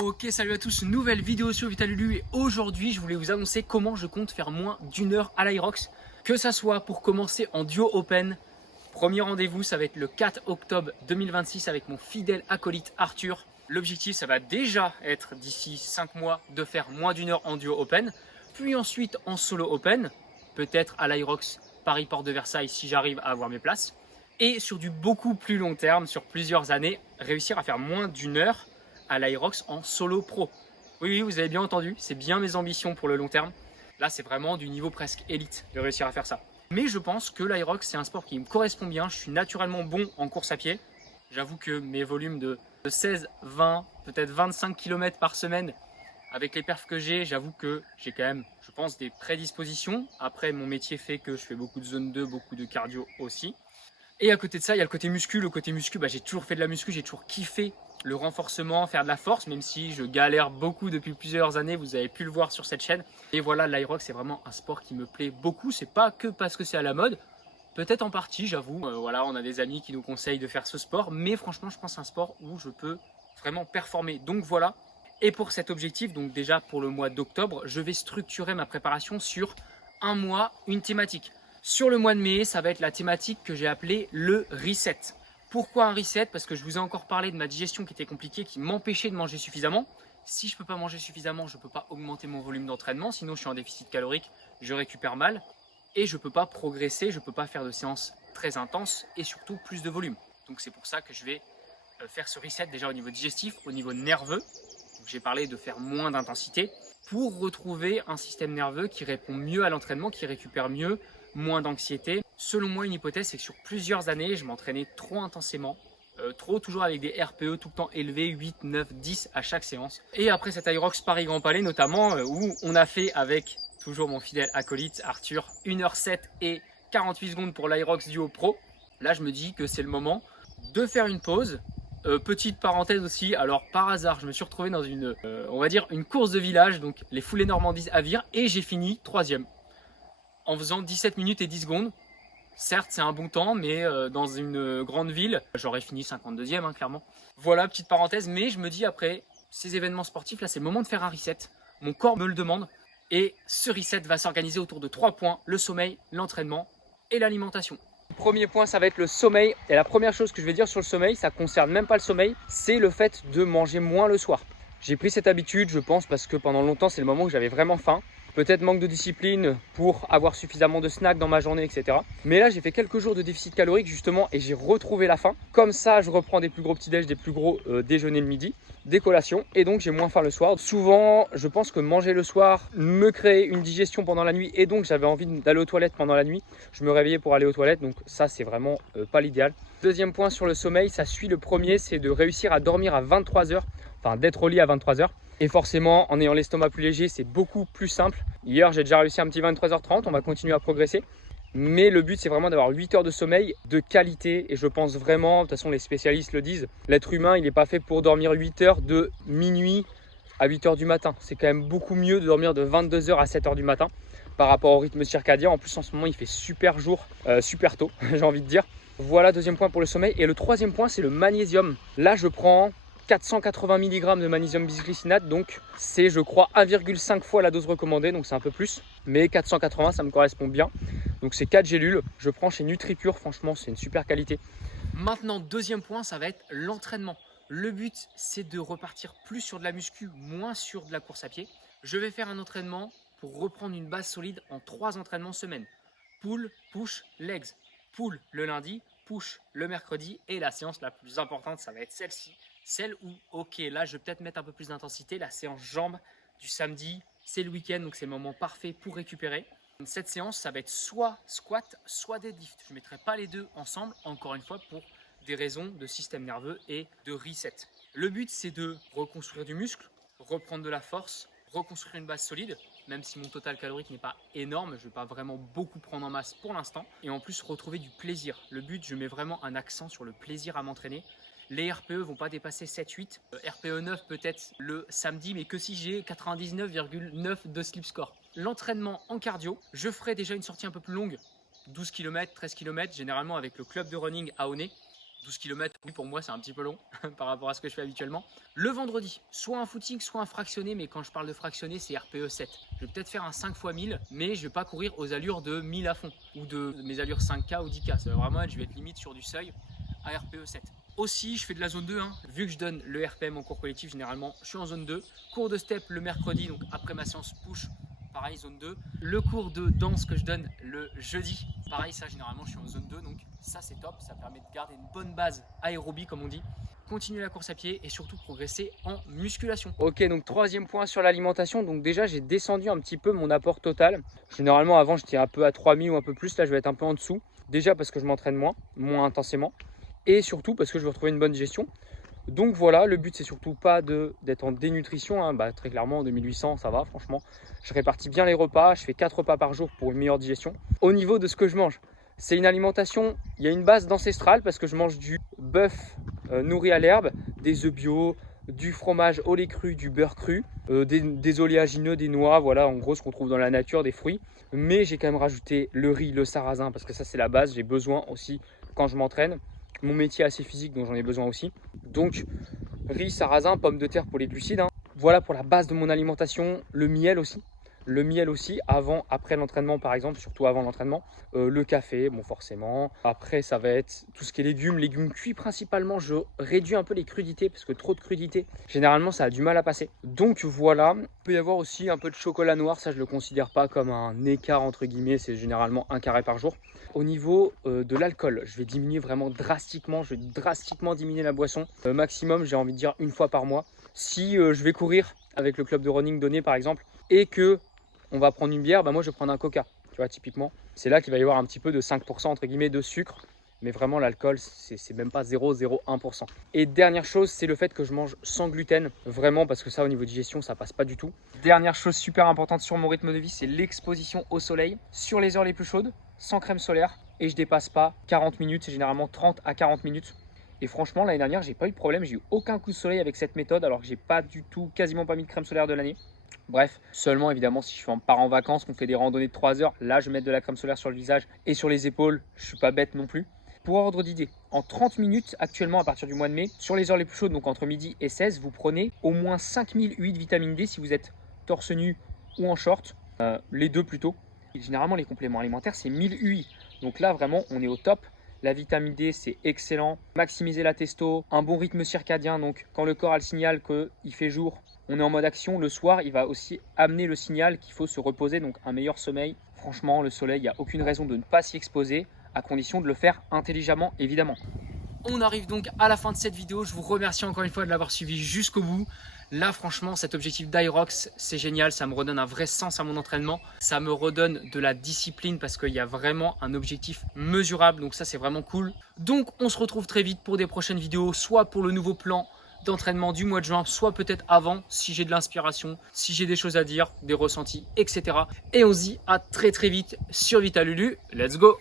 Ok, salut à tous, nouvelle vidéo sur Vitalulu et aujourd'hui je voulais vous annoncer comment je compte faire moins d'une heure à l'Aerox. Que ça soit pour commencer en duo open, premier rendez-vous ça va être le 4 octobre 2026 avec mon fidèle acolyte Arthur. L'objectif ça va déjà être d'ici 5 mois de faire moins d'une heure en duo open, puis ensuite en solo open, peut-être à l'Aerox Paris Porte de Versailles si j'arrive à avoir mes places. Et sur du beaucoup plus long terme, sur plusieurs années, réussir à faire moins d'une heure à l'Aerox en solo pro. Oui, vous avez bien entendu, c'est bien mes ambitions pour le long terme. Là, c'est vraiment du niveau presque élite de réussir à faire ça. Mais je pense que l'Aerox, c'est un sport qui me correspond bien. Je suis naturellement bon en course à pied. J'avoue que mes volumes de 16, 20, peut-être 25 km par semaine, avec les perfs que j'avoue que j'ai quand même, je pense, des prédispositions. Après, mon métier fait que je fais beaucoup de zone 2, beaucoup de cardio aussi. Et à côté de ça, il y a le côté muscu. Le côté muscu, j'ai toujours fait de la muscu, j'ai toujours kiffé le renforcement, faire de la force, même si je galère beaucoup depuis plusieurs années, vous avez pu le voir sur cette chaîne. Et voilà, l'Aerox, c'est vraiment un sport qui me plaît beaucoup. C'est pas que parce que c'est à la mode, peut-être en partie, j'avoue. Voilà, on a des amis qui nous conseillent de faire ce sport, mais franchement, je pense que c'est un sport où je peux vraiment performer. Donc voilà. Et pour cet objectif, donc déjà pour le mois d'octobre, je vais structurer ma préparation sur un mois, une thématique. Sur le mois de mai, ça va être la thématique que j'ai appelée le reset. Pourquoi un reset? Parce que je vous ai encore parlé de ma digestion qui était compliquée, qui m'empêchait de manger suffisamment. Si je ne peux pas manger suffisamment, je ne peux pas augmenter mon volume d'entraînement, sinon je suis en déficit calorique, je récupère mal et je ne peux pas progresser, je ne peux pas faire de séances très intenses et surtout plus de volume. Donc c'est pour ça que je vais faire ce reset déjà au niveau digestif, au niveau nerveux. J'ai parlé de faire moins d'intensité pour retrouver un système nerveux qui répond mieux à l'entraînement, qui récupère mieux, moins d'anxiété. Selon moi, une hypothèse, c'est que sur plusieurs années, je m'entraînais trop intensément, toujours avec des RPE tout le temps élevés, 8, 9, 10 à chaque séance. Et après cette Aerox Paris Grand Palais notamment, où on a fait avec toujours mon fidèle acolyte Arthur, 1h07 et 48 secondes pour l'Aerox Duo Pro. Là, je me dis que c'est le moment de faire une pause. Petite parenthèse aussi, alors par hasard, je me suis retrouvé dans une, on va dire, une course de village, donc les foulées Normandie à Vire, et j'ai fini 3e en faisant 17 minutes et 10 secondes. Certes, c'est un bon temps, mais dans une grande ville, j'aurais fini 52e, hein, clairement. Voilà, petite parenthèse, mais je me dis après ces événements sportifs, là, c'est le moment de faire un reset. Mon corps me le demande, et ce reset va s'organiser autour de 3 points, le sommeil, l'entraînement et l'alimentation. Premier point, ça va être le sommeil. Et la première chose que je vais dire sur le sommeil, ça ne concerne même pas le sommeil, c'est le fait de manger moins le soir. J'ai pris cette habitude, je pense, parce que pendant longtemps, c'est le moment où j'avais vraiment faim. Peut-être manque de discipline pour avoir suffisamment de snacks dans ma journée, etc. Mais là, j'ai fait quelques jours de déficit calorique justement et j'ai retrouvé la faim. Comme ça, je reprends des plus gros petits-déj, des plus gros déjeuners le midi, des collations et donc j'ai moins faim le soir. Souvent, je pense que manger le soir me crée une digestion pendant la nuit et donc j'avais envie d'aller aux toilettes pendant la nuit. Je me réveillais pour aller aux toilettes, donc ça, c'est vraiment pas l'idéal. Deuxième point sur le sommeil, ça suit le premier, c'est de réussir à dormir à 23 h, enfin d'être au lit à 23 h. Et forcément, en ayant l'estomac plus léger, c'est beaucoup plus simple. Hier, j'ai déjà réussi un petit 23h30, on va continuer à progresser. Mais le but, c'est vraiment d'avoir 8 heures de sommeil de qualité. Et je pense vraiment, de toute façon, les spécialistes le disent, l'être humain, il n'est pas fait pour dormir 8 heures de minuit à 8 heures du matin. C'est quand même beaucoup mieux de dormir de 22 h à 7 h du matin par rapport au rythme circadien. En plus, en ce moment, il fait super jour, super tôt, j'ai envie de dire. Voilà, deuxième point pour le sommeil. Et le troisième point, c'est le magnésium. Là, je prends 480 mg de magnésium bisglycinate, donc c'est je crois 1,5 fois la dose recommandée, donc c'est un peu plus, mais 480 ça me correspond bien. Donc c'est 4 gélules, je prends chez NutriPure, franchement c'est une super qualité. Maintenant, deuxième point, ça va être l'entraînement. Le but c'est de repartir plus sur de la muscu, moins sur de la course à pied. Je vais faire un entraînement pour reprendre une base solide en 3 entraînements semaine. Pull, push, legs. Pull le lundi, push le mercredi et la séance la plus importante, ça va être celle-ci. Celle où, ok, là je vais peut-être mettre un peu plus d'intensité, la séance jambes du samedi, c'est le week-end, donc c'est le moment parfait pour récupérer. Cette séance, ça va être soit squat, soit deadlift. Je ne mettrai pas les deux ensemble, encore une fois, pour des raisons de système nerveux et de reset. Le but, c'est de reconstruire du muscle, reprendre de la force, reconstruire une base solide, même si mon total calorique n'est pas énorme, je ne vais pas vraiment beaucoup prendre en masse pour l'instant, et en plus retrouver du plaisir. Le but, je mets vraiment un accent sur le plaisir à m'entraîner. Les RPE ne vont pas dépasser 7-8. RPE 9 peut-être le samedi, mais que si j'ai 99,9 de sleep score. L'entraînement en cardio, je ferai déjà une sortie un peu plus longue, 12 km, 13 km, généralement avec le club de running à Aulnay. 12 km, oui, pour moi c'est un petit peu long par rapport à ce que je fais habituellement. Le vendredi, soit un footing, soit un fractionné, mais quand je parle de fractionné, c'est RPE 7. Je vais peut-être faire un 5 x 1000, mais je vais pas courir aux allures de 1000 à fond ou de mes allures 5K ou 10K. Ça va vraiment être, je vais être limite sur du seuil à RPE 7. Aussi, je fais de la zone 2, hein. Vu que je donne le RPM en cours collectif, généralement, je suis en zone 2. Cours de step le mercredi, donc après ma séance push, pareil, zone 2. Le cours de danse que je donne le jeudi, pareil, ça, généralement, je suis en zone 2, donc ça, c'est top. Ça permet de garder une bonne base aérobie, comme on dit. Continuer la course à pied et surtout progresser en musculation. Ok, donc troisième point sur l'alimentation. Donc déjà, j'ai descendu un petit peu mon apport total. Généralement, avant, j'étais un peu à 3000 ou un peu plus. Là, je vais être un peu en dessous. Déjà parce que je m'entraîne moins intensément. Et surtout parce que je veux retrouver une bonne gestion. Donc voilà, le but c'est surtout pas d'être en dénutrition, hein. Très clairement en 2800 ça va franchement. Je répartis bien les repas, je fais 4 repas par jour pour une meilleure digestion. Au niveau de ce que je mange, c'est une alimentation, il y a une base d'ancestrale parce que je mange du bœuf nourri à l'herbe, des œufs bio, du fromage au lait cru, du beurre cru, des oléagineux, des noix, voilà en gros ce qu'on trouve dans la nature, des fruits. Mais j'ai quand même rajouté le riz, le sarrasin parce que ça c'est la base, j'ai besoin aussi quand je m'entraîne. Mon métier est assez physique, donc j'en ai besoin aussi. Donc, riz, sarrasin, pommes de terre pour les glucides, hein. Voilà pour la base de mon alimentation. Le miel aussi. Le miel aussi, avant, après l'entraînement par exemple, surtout avant l'entraînement. Le café, bon forcément. Après, ça va être tout ce qui est légumes cuits principalement. Je réduis un peu les crudités parce que trop de crudités, généralement, ça a du mal à passer. Donc voilà, il peut y avoir aussi un peu de chocolat noir. Ça, je ne le considère pas comme un écart entre guillemets. C'est généralement 1 carré par jour. Au niveau de l'alcool, je vais diminuer vraiment drastiquement. Je vais drastiquement diminuer la boisson. Maximum, j'ai envie de dire 1 fois par mois. Si je vais courir avec le club de running donné par exemple et que on va prendre une bière, moi je vais prendre un coca. Tu vois, typiquement, c'est là qu'il va y avoir un petit peu de 5% entre guillemets de sucre. Mais vraiment, l'alcool, c'est même pas 0,01%. Et dernière chose, c'est le fait que je mange sans gluten. Vraiment, parce que ça, au niveau digestion, ça passe pas du tout. Dernière chose super importante sur mon rythme de vie, c'est l'exposition au soleil sur les heures les plus chaudes, sans crème solaire. Et je dépasse pas 40 minutes, c'est généralement 30 à 40 minutes. Et franchement, l'année dernière, j'ai pas eu de problème. J'ai eu aucun coup de soleil avec cette méthode, alors que j'ai pas du tout, quasiment pas mis de crème solaire de l'année. Bref, seulement évidemment si je pars en vacances, qu'on fait des randonnées de 3 heures, là je vais mettre de la crème solaire sur le visage et sur les épaules, je suis pas bête non plus. Pour ordre d'idée, en 30 minutes actuellement à partir du mois de mai, sur les heures les plus chaudes, donc entre midi et 16, vous prenez au moins 5000 UI de vitamine D si vous êtes torse nu ou en short, les deux plutôt. Et généralement les compléments alimentaires c'est 1000 UI, donc là vraiment on est au top. La vitamine D, c'est excellent. Maximiser la testo, un bon rythme circadien. Donc, quand le corps a le signal qu'il fait jour, on est en mode action. Le soir, il va aussi amener le signal qu'il faut se reposer, donc un meilleur sommeil. Franchement, le soleil, il n'y a aucune raison de ne pas s'y exposer, à condition de le faire intelligemment, évidemment. On arrive donc à la fin de cette vidéo. Je vous remercie encore une fois de l'avoir suivi jusqu'au bout. Là, franchement, cet objectif d'Irox, c'est génial. Ça me redonne un vrai sens à mon entraînement. Ça me redonne de la discipline parce qu'il y a vraiment un objectif mesurable. Donc ça, c'est vraiment cool. Donc, on se retrouve très vite pour des prochaines vidéos, soit pour le nouveau plan d'entraînement du mois de juin, soit peut-être avant, si j'ai de l'inspiration, si j'ai des choses à dire, des ressentis, etc. Et on se dit à très vite sur Vitalulu. Let's go!